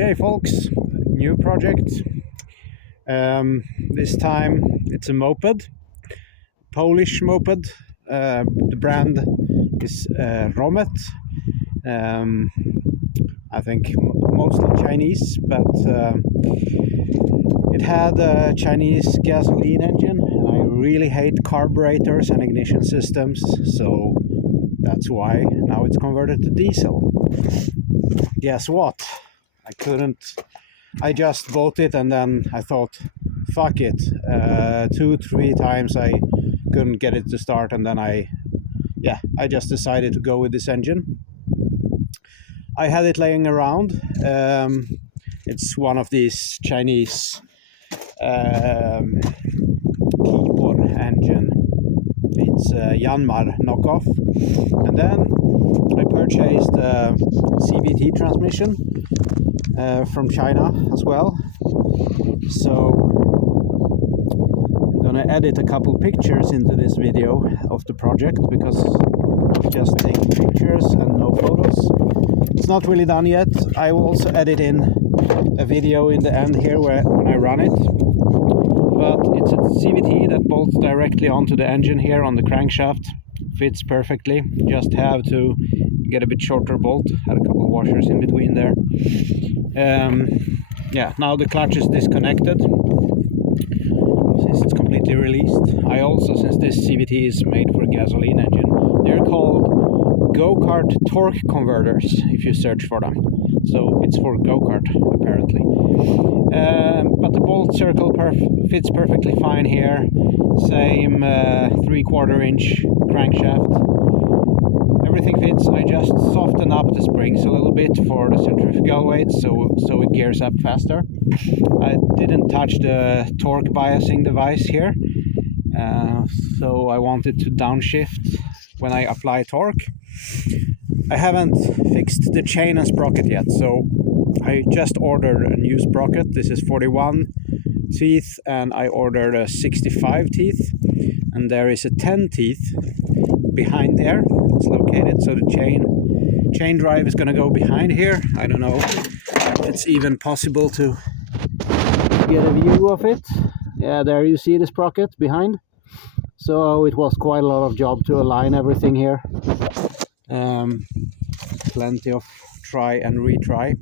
Okay folks, new project. This time it's a moped, Polish moped. The brand is Romet. I think mostly Chinese, but it had a Chinese gasoline engine, and I really hate carburetors and ignition systems, so that's why now it's converted to diesel. Guess what? I just bought it and then I thought, fuck it. 2-3 times I couldn't get it to start, and then I just decided to go with this engine. I had it laying around. It's one of these Chinese Keeper engine. It's a Yanmar knockoff. And then I purchased a CVT transmission from China as well. So I'm gonna edit a couple pictures into this video of the project, because I'm just taking pictures and no photos. It's not really done yet. I will also edit in a video in the end here when I run it. But it's a CVT that bolts directly onto the engine here on the crankshaft. Fits perfectly. Just have to get a bit shorter bolt. Had a couple of washers in between there. Now the clutch is disconnected since it's completely released. I also, since this CVT is made for a gasoline engine, they're called go-kart torque converters if you search for them. So it's for go-kart apparently. But the bolt circle fits perfectly fine here. Same 3/4 inch crankshaft. Everything fits. I just soften up the springs a little bit for the centrifugal weight, so it gears up faster. I didn't touch the torque biasing device here, so I wanted to downshift when I apply torque. I haven't fixed the chain and sprocket yet, so I just ordered a new sprocket. This is 41 teeth, and I ordered a 65 teeth, and there is a 10 teeth behind there. It's located, so the chain drive is going to go behind here. I don't know if it's even possible to get a view of it. Yeah, there you see the sprocket behind. So it was quite a lot of job to align everything here. Plenty of try and retry.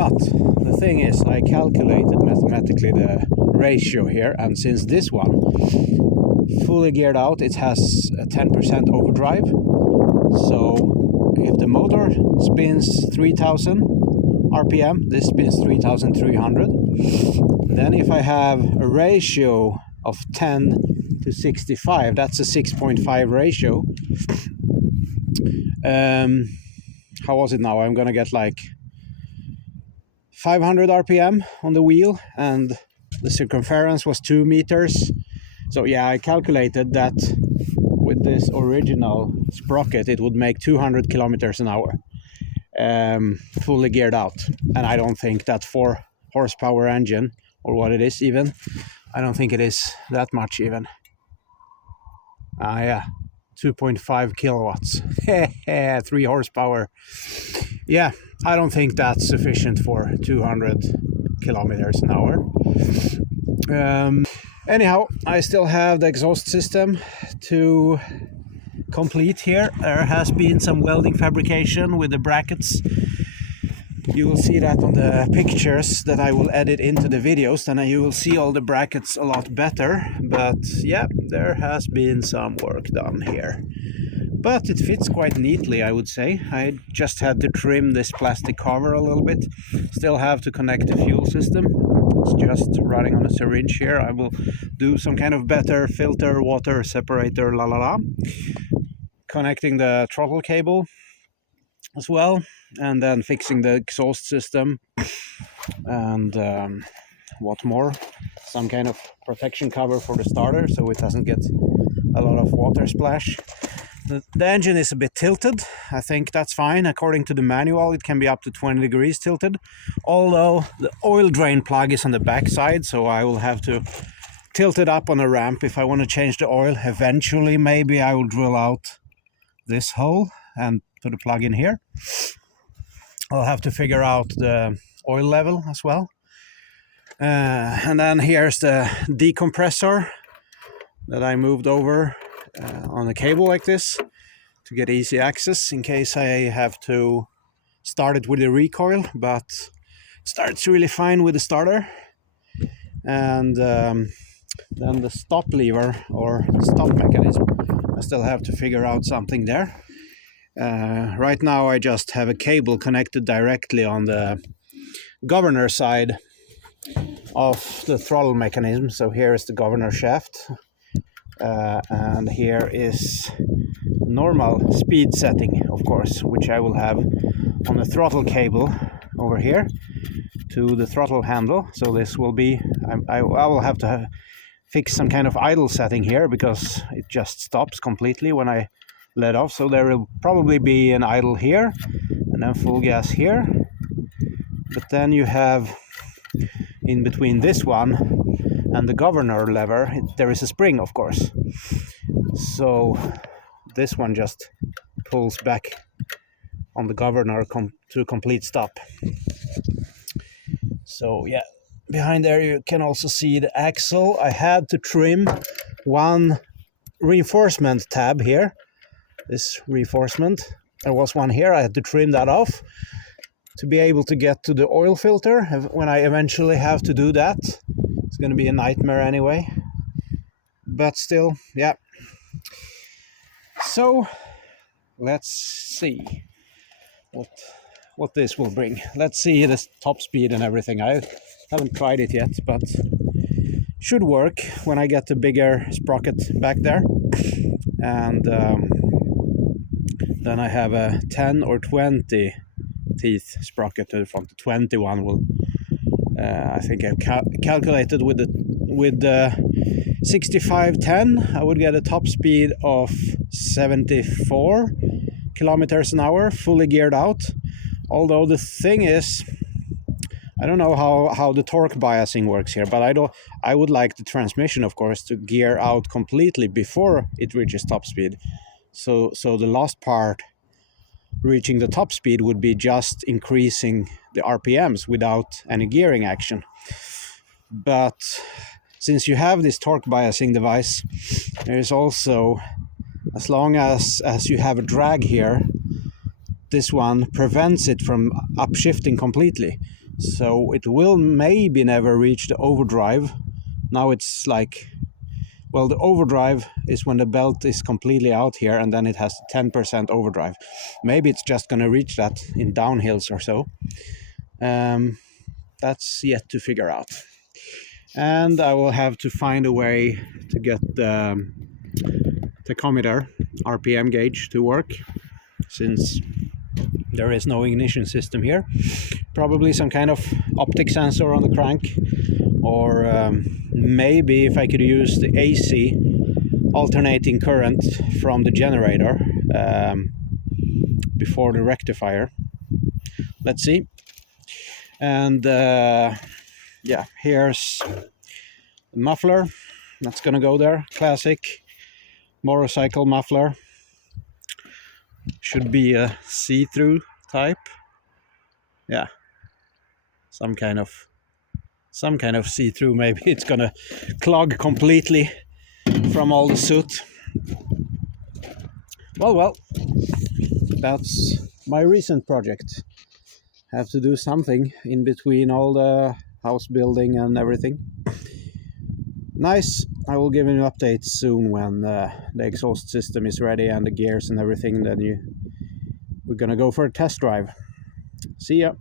But the thing is, I calculated mathematically the ratio here, and since this one fully geared out, it has a 10% overdrive. So if the motor spins 3000 RPM, this spins 3300. Then if I have a ratio of 10 to 65, that's a 6.5 ratio. How was it now? I'm gonna get like 500 RPM on the wheel, and the circumference was 2 meters. So yeah, I calculated that with this original sprocket it would make 200 kilometers an hour, fully geared out. And I don't think that 4 horsepower engine, or what it is even, I don't think it is that much even. 2.5 kilowatts. 3 horsepower. Yeah, I don't think that's sufficient for 200 kilometers an hour. Anyhow, I still have the exhaust system to complete here. There has been some welding fabrication with the brackets. You will see that on the pictures that I will edit into the videos, then you will see all the brackets a lot better. But yeah, there has been some work done here. But it fits quite neatly, I would say. I just had to trim this plastic cover a little bit. Still have to connect the fuel system. It's just running on a syringe here. I will do some kind of better filter, water separator, connecting the throttle cable as well, and then fixing the exhaust system, and what more, some kind of protection cover for the starter so it doesn't get a lot of water splash. The engine is a bit tilted. I think that's fine. According to the manual, it can be up to 20 degrees tilted, although the oil drain plug is on the back side, so I will have to tilt it up on a ramp if I want to change the oil. Eventually maybe I will drill out this hole and put a plug in here. I'll have to figure out the oil level as well. And then here's the decompressor that I moved over on a cable like this to get easy access in case I have to start it with the recoil, but it starts really fine with the starter. And then the stop lever or stop mechanism, I still have to figure out something there. Right now I just have a cable connected directly on the governor side of the throttle mechanism. So here is the governor shaft, and here is normal speed setting, of course, which I will have on the throttle cable over here to the throttle handle. So this will be, I will have to fix some kind of idle setting here because it just stops completely when I let off. So there will probably be an idle here and then full gas here. But then you have in between this one and the governor lever, there is a spring, of course. So this one just pulls back on the governor to a complete stop. So yeah, behind there you can also see the axle. I had to trim one reinforcement tab here. This reinforcement, there was one here, I had to trim that off to be able to get to the oil filter when I eventually have to do that. It's going to be a nightmare anyway, but still, yeah. So let's see what this will bring. Let's see the top speed and everything. I haven't tried it yet, but should work when I get the bigger sprocket back there. And then I have a 10 or 20 teeth sprocket to the front. The 21 will, I think I calculated with the 6510, I would get a top speed of 74 kilometers an hour, fully geared out. Although the thing is, I don't know how the torque biasing works here, but I would like the transmission, of course, to gear out completely before it reaches top speed. So the last part, reaching the top speed, would be just increasing the RPMs without any gearing action. But since you have this torque biasing device, there is also, as long as you have a drag here, this one prevents it from upshifting completely. So it will maybe never reach the overdrive. Now it's like, well, the overdrive is when the belt is completely out here and then it has 10% overdrive. Maybe it's just going to reach that in downhills or so. That's yet to figure out. And I will have to find a way to get the tachometer, RPM gauge, to work, since there is no ignition system here. Probably some kind of optic sensor on the crank, or maybe if I could use the AC alternating current from the generator before the rectifier. Let's see. And yeah, here's the muffler that's gonna go there. Classic motorcycle muffler. Should be a see-through type. Yeah, some kind of see-through. Maybe it's gonna clog completely from all the soot. Well, that's my recent project. Have to do something in between all the house building and everything. Nice. I will give you an update soon when the exhaust system is ready and the gears and everything. Then we're gonna go for a test drive. See ya.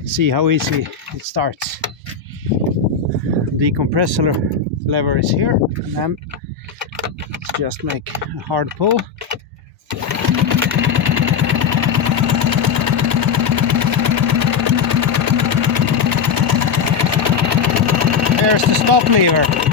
Let's see how easy it starts. The compressor lever is here, and then let's just make a hard pull. There's the stop lever.